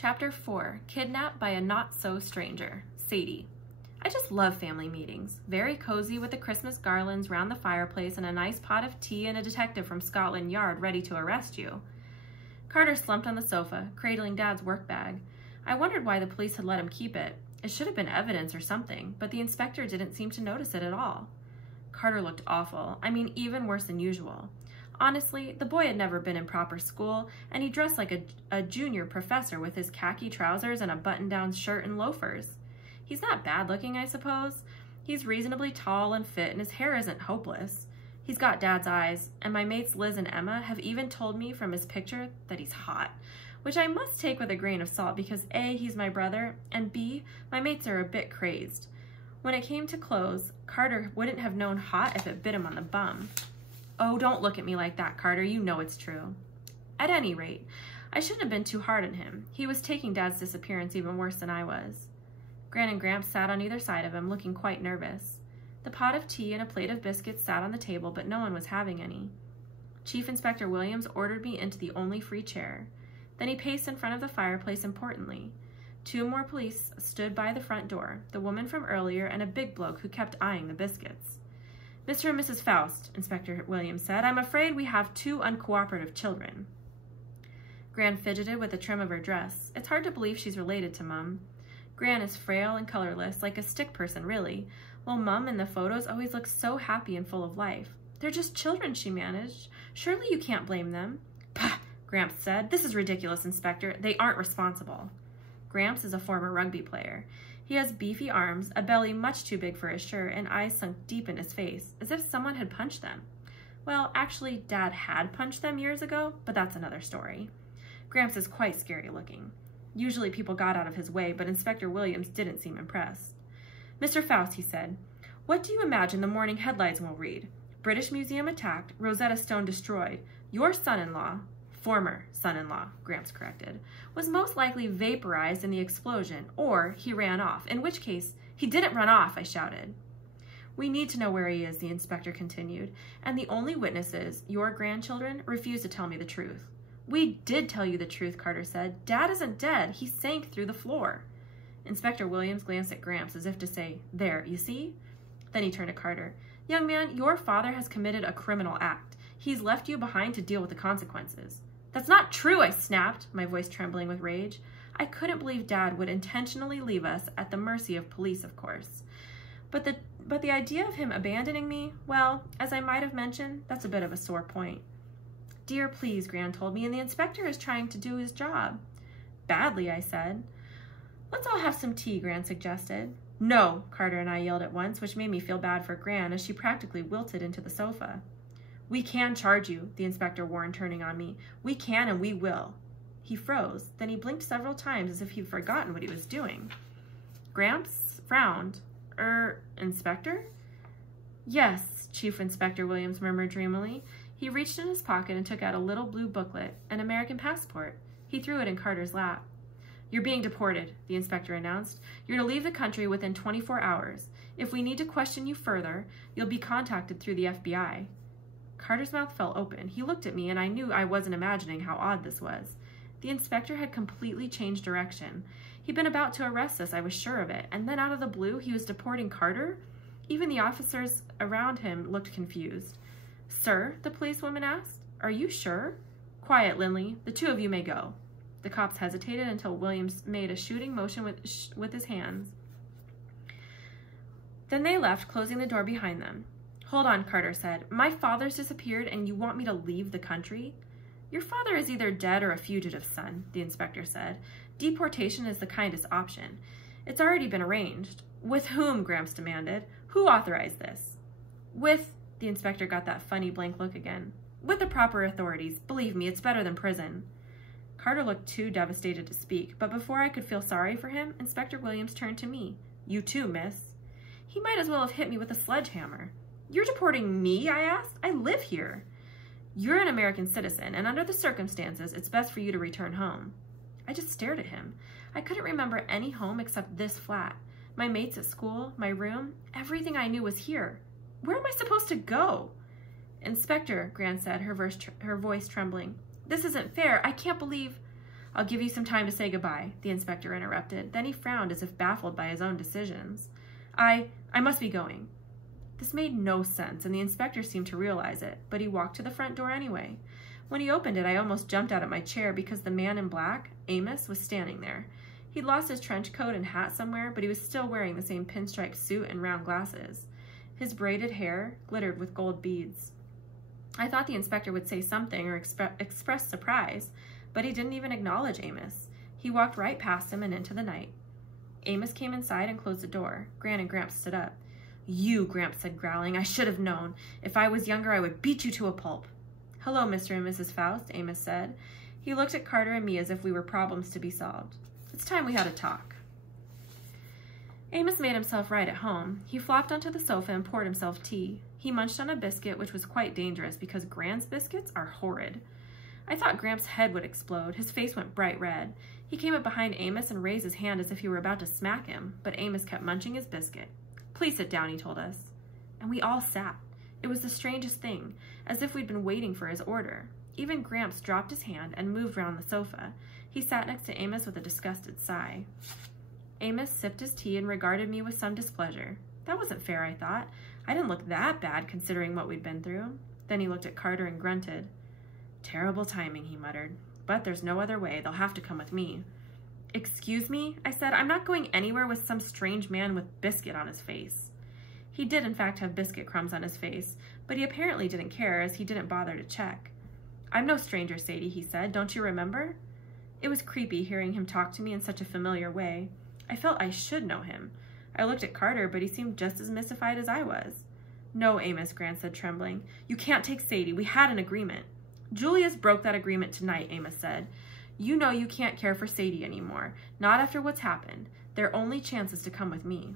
Chapter 4, Kidnapped by a Not-So-Stranger, Sadie. I just love family meetings. Very cozy with the Christmas garlands round the fireplace and a nice pot of tea and a detective from Scotland Yard ready to arrest you. Carter slumped on the sofa, cradling Dad's work bag. I wondered why the police had let him keep it. It should have been evidence or something, but the inspector didn't seem to notice it at all. Carter looked awful. I mean, even worse than usual. Honestly, the boy had never been in proper school, and he dressed like a junior professor with his khaki trousers and a button-down shirt and loafers. He's not bad-looking, I suppose. He's reasonably tall and fit, and his hair isn't hopeless. He's got Dad's eyes, and my mates Liz and Emma have even told me from his picture that he's hot, which I must take with a grain of salt because A, he's my brother, and B, my mates are a bit crazed. When it came to clothes, Carter wouldn't have known hot if it bit him on the bum. Oh, don't look at me like that, Carter. You know it's true. At any rate, I shouldn't have been too hard on him. He was taking Dad's disappearance even worse than I was. Gran and Gramps sat on either side of him, looking quite nervous. The pot of tea and a plate of biscuits sat on the table, but no one was having any. Chief Inspector Williams ordered me into the only free chair. Then he paced in front of the fireplace importantly. 2 more police stood by the front door, the woman from earlier and a big bloke who kept eyeing the biscuits. Mr. and Mrs. Faust, Inspector Williams said, I'm afraid we have 2 uncooperative children. Gran fidgeted with the trim of her dress. It's hard to believe she's related to Mum. Gran is frail and colorless, like a stick person, really, while Mum in the photos always looks so happy and full of life. They're just children, she managed. Surely you can't blame them. Pah, Gramps said. This is ridiculous, Inspector. They aren't responsible. Gramps is a former rugby player. He has beefy arms, a belly much too big for his shirt, and eyes sunk deep in his face, as if someone had punched them. Well, actually, Dad had punched them years ago, but that's another story. Gramps is quite scary looking. Usually people got out of his way, but Inspector Williams didn't seem impressed. Mr. Faust, he said, what do you imagine the morning headlines will read? British Museum attacked, Rosetta Stone destroyed. Your son-in-law, former son-in-law, Gramps corrected, was most likely vaporized in the explosion, or he ran off, in which case, he didn't run off, I shouted. We need to know where he is, the inspector continued, and the only witnesses, your grandchildren, refuse to tell me the truth. We did tell you the truth, Carter said. Dad isn't dead. He sank through the floor. Inspector Williams glanced at Gramps as if to say, there, you see? Then he turned to Carter. Young man, your father has committed a criminal act. He's left you behind to deal with the consequences. That's not true, I snapped, my voice trembling with rage. I couldn't believe Dad would intentionally leave us at the mercy of police, of course. But the idea of him abandoning me, well, as I might have mentioned, that's a bit of a sore point. Dear, please, Gran told me, and the inspector is trying to do his job. Badly, I said. Let's all have some tea, Gran suggested. No, Carter and I yelled at once, which made me feel bad for Gran as she practically wilted into the sofa. We can charge you, the inspector warned, turning on me. We can and we will. He froze. Then he blinked several times as if he'd forgotten what he was doing. Gramps frowned. Inspector? Yes, Chief Inspector Williams murmured dreamily. He reached in his pocket and took out a little blue booklet, an American passport. He threw it in Carter's lap. You're being deported, the inspector announced. You're to leave the country within 24 hours. If we need to question you further, you'll be contacted through the FBI. Carter's mouth fell open. He looked at me, and I knew I wasn't imagining how odd this was. The inspector had completely changed direction. He'd been about to arrest us, I was sure of it, and then out of the blue, he was deporting Carter? Even the officers around him looked confused. Sir, the policewoman asked, are you sure? Quiet, Lindley. The 2 of you may go. The cops hesitated until Williams made a shooting motion with his hands. Then they left, closing the door behind them. Hold on, Carter said. My father's disappeared and you want me to leave the country? Your father is either dead or a fugitive, son, the inspector said. Deportation is the kindest option. It's already been arranged. With whom? Gramps demanded. Who authorized this? With, the inspector got that funny blank look again. With the proper authorities. Believe me, it's better than prison. Carter looked too devastated to speak, but before I could feel sorry for him, Inspector Williams turned to me. You too, miss. He might as well have hit me with a sledgehammer. You're deporting me? I asked. I live here. You're an American citizen, and under the circumstances, it's best for you to return home. I just stared at him. I couldn't remember any home except this flat. My mates at school, my room, everything I knew was here. Where am I supposed to go? Inspector, Gran said, her voice trembling. This isn't fair. I can't believe... I'll give you some time to say goodbye, the inspector interrupted. Then he frowned as if baffled by his own decisions. I must be going. This made no sense, and the inspector seemed to realize it, but he walked to the front door anyway. When he opened it, I almost jumped out of my chair because the man in black, Amos, was standing there. He'd lost his trench coat and hat somewhere, but he was still wearing the same pinstripe suit and round glasses. His braided hair glittered with gold beads. I thought the inspector would say something or express surprise, but he didn't even acknowledge Amos. He walked right past him and into the night. Amos came inside and closed the door. Gran and Gramps stood up. You, Gramps said, growling. I should have known. If I was younger, I would beat you to a pulp. Hello, Mr. and Mrs. Faust, Amos said. He looked at Carter and me as if we were problems to be solved. It's time we had a talk. Amos made himself right at home. He flopped onto the sofa and poured himself tea. He munched on a biscuit, which was quite dangerous because Gran's biscuits are horrid. I thought Gramps' head would explode. His face went bright red. He came up behind Amos and raised his hand as if he were about to smack him, but Amos kept munching his biscuit. Please sit down, he told us. And we all sat. It was the strangest thing, as if we'd been waiting for his order. Even Gramps dropped his hand and moved round the sofa. He sat next to Amos with a disgusted sigh. Amos sipped his tea and regarded me with some displeasure. That wasn't fair, I thought. I didn't look that bad considering what we'd been through. Then he looked at Carter and grunted. Terrible timing, he muttered. But there's no other way. They'll have to come with me. Excuse me, I said. I'm not going anywhere with some strange man with biscuit on his face. He did, in fact, have biscuit crumbs on his face, but he apparently didn't care as he didn't bother to check. I'm no stranger, Sadie, he said. Don't you remember? It was creepy hearing him talk to me in such a familiar way. I felt I should know him. I looked at Carter, but he seemed just as mystified as I was. No, Amos, Gran said, trembling. You can't take Sadie. We had an agreement. Julius broke that agreement tonight, Amos said. You know you can't care for Sadie anymore. Not after what's happened. Their only chance is to come with me.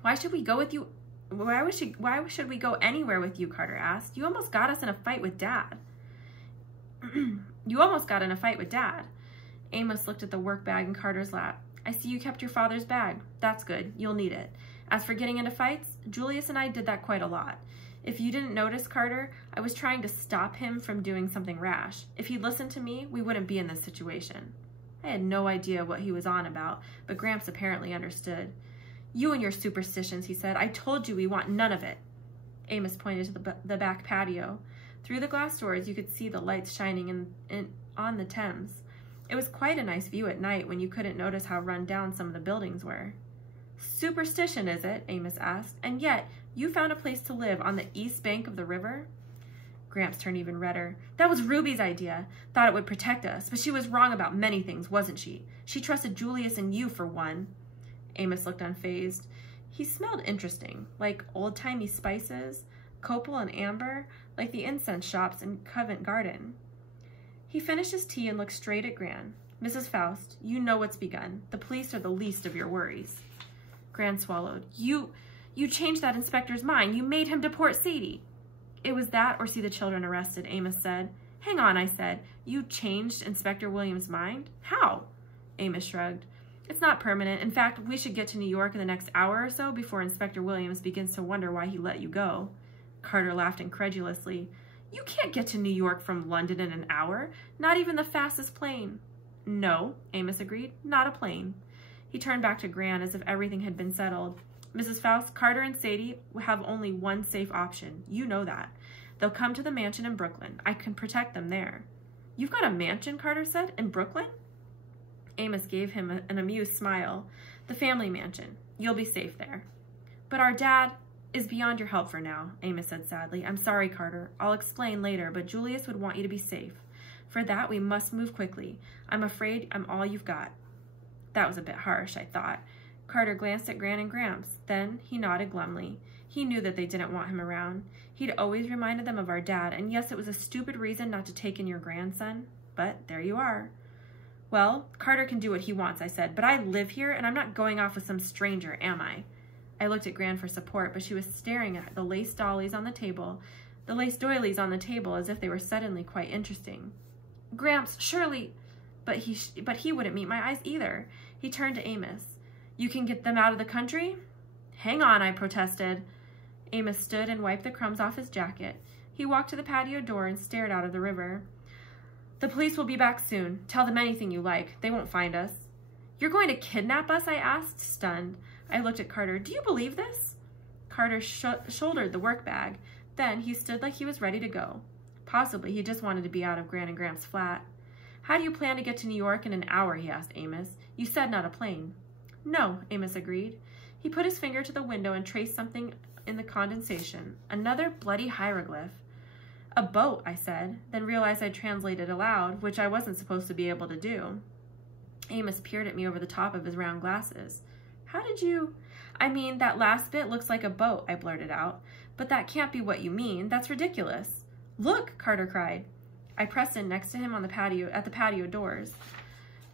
Why should we go with you? Why should we go anywhere with you, Carter asked. You almost got us in a fight with Dad. You almost got in a fight with Dad. Amos looked at the work bag in Carter's lap. I see you kept your father's bag. That's good. You'll need it. As for getting into fights, Julius and I did that quite a lot. If you didn't notice, Carter, I was trying to stop him from doing something rash. If he'd listened to me, we wouldn't be in this situation. I had no idea what he was on about, but Gramps apparently understood. You and your superstitions, he said. I told you we want none of it. Amos pointed to the back patio. Through the glass doors, you could see the lights shining on the Thames. It was quite a nice view at night when you couldn't notice how run down some of the buildings were. Superstition, is it? Amos asked. And yet, you found a place to live on the east bank of the river? Gramps turned even redder. That was Ruby's idea. Thought it would protect us, but she was wrong about many things, wasn't she? She trusted Julius and you for one. Amos looked unfazed. He smelled interesting, like old-timey spices, copal and amber, like the incense shops in Covent Garden. He finished his tea and looked straight at Gran. Mrs. Faust, you know what's begun. The police are the least of your worries. Gran swallowed. You changed that inspector's mind. You made him deport Sadie. It was that or see the children arrested, Amos said. Hang on, I said. You changed Inspector Williams' mind? How? Amos shrugged. It's not permanent. In fact, we should get to New York in the next hour or so before Inspector Williams begins to wonder why he let you go. Carter laughed incredulously. You can't get to New York from London in an hour, not even the fastest plane. No, Amos agreed, not a plane. He turned back to Gran as if everything had been settled. Mrs. Faust, Carter and Sadie have only one safe option. You know that. They'll come to the mansion in Brooklyn. I can protect them there. You've got a mansion, Carter said, in Brooklyn? Amos gave him an amused smile. The family mansion. You'll be safe there. But our dad is beyond your help for now, Amos said sadly. I'm sorry, Carter. I'll explain later, but Julius would want you to be safe. For that, we must move quickly. I'm afraid I'm all you've got. That was a bit harsh, I thought. Carter glanced at Gran and Gramps. Then he nodded glumly. He knew that they didn't want him around. He'd always reminded them of our dad, and yes, it was a stupid reason not to take in your grandson, but there you are. Well, Carter can do what he wants, I said, but I live here, and I'm not going off with some stranger, am I? I looked at Gran for support, but she was staring at the lace doilies on the table, as if they were suddenly quite interesting. Gramps, surely... But he wouldn't meet my eyes either. He turned to Amos. You can get them out of the country? Hang on, I protested. Amos stood and wiped the crumbs off his jacket. He walked to the patio door and stared out of the river. The police will be back soon. Tell them anything you like. They won't find us. You're going to kidnap us? I asked, stunned. I looked at Carter. Do you believe this? Carter shouldered the work bag. Then he stood like he was ready to go. Possibly he just wanted to be out of Gran and Gramps' flat. How do you plan to get to New York in an hour? He asked Amos. You said not a plane. No, Amos agreed. He put his finger to the window and traced something in the condensation. Another bloody hieroglyph. A boat, I said, then realized I'd translated aloud, which I wasn't supposed to be able to do. Amos peered at me over the top of his round glasses. How did you... I mean, that last bit looks like a boat, I blurted out. But that can't be what you mean. That's ridiculous. Look, Carter cried. I pressed in next to him on the patio at the patio doors.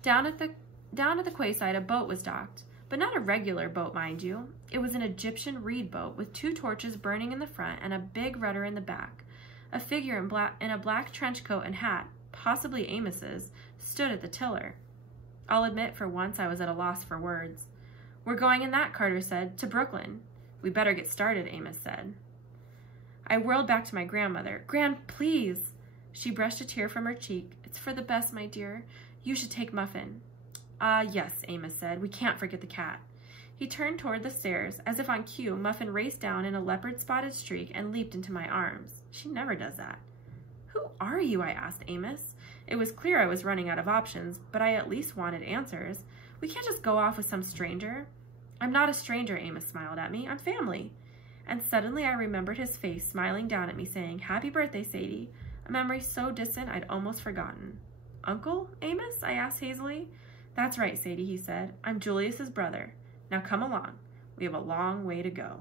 Down at the quayside, a boat was docked, but not a regular boat, mind you. It was an Egyptian reed boat with 2 torches burning in the front and a big rudder in the back. A figure in a black trench coat and hat, possibly Amos's, stood at the tiller. I'll admit for once I was at a loss for words. We're going in that, Carter said, to Brooklyn. We better get started, Amos said. I whirled back to my grandmother. Gran, please. She brushed a tear from her cheek. It's for the best, my dear. You should take Muffin. Yes, Amos said. We can't forget the cat. He turned toward the stairs. As if on cue, Muffin raced down in a leopard-spotted streak and leaped into my arms. She never does that. Who are you? I asked Amos. It was clear I was running out of options, but I at least wanted answers. We can't just go off with some stranger. I'm not a stranger, Amos smiled at me. I'm family. And suddenly I remembered his face smiling down at me saying, Happy birthday, Sadie. A memory so distant I'd almost forgotten. Uncle, Amos? I asked hazily. That's right, Sadie, he said. I'm Julius's brother. Now come along. We have a long way to go.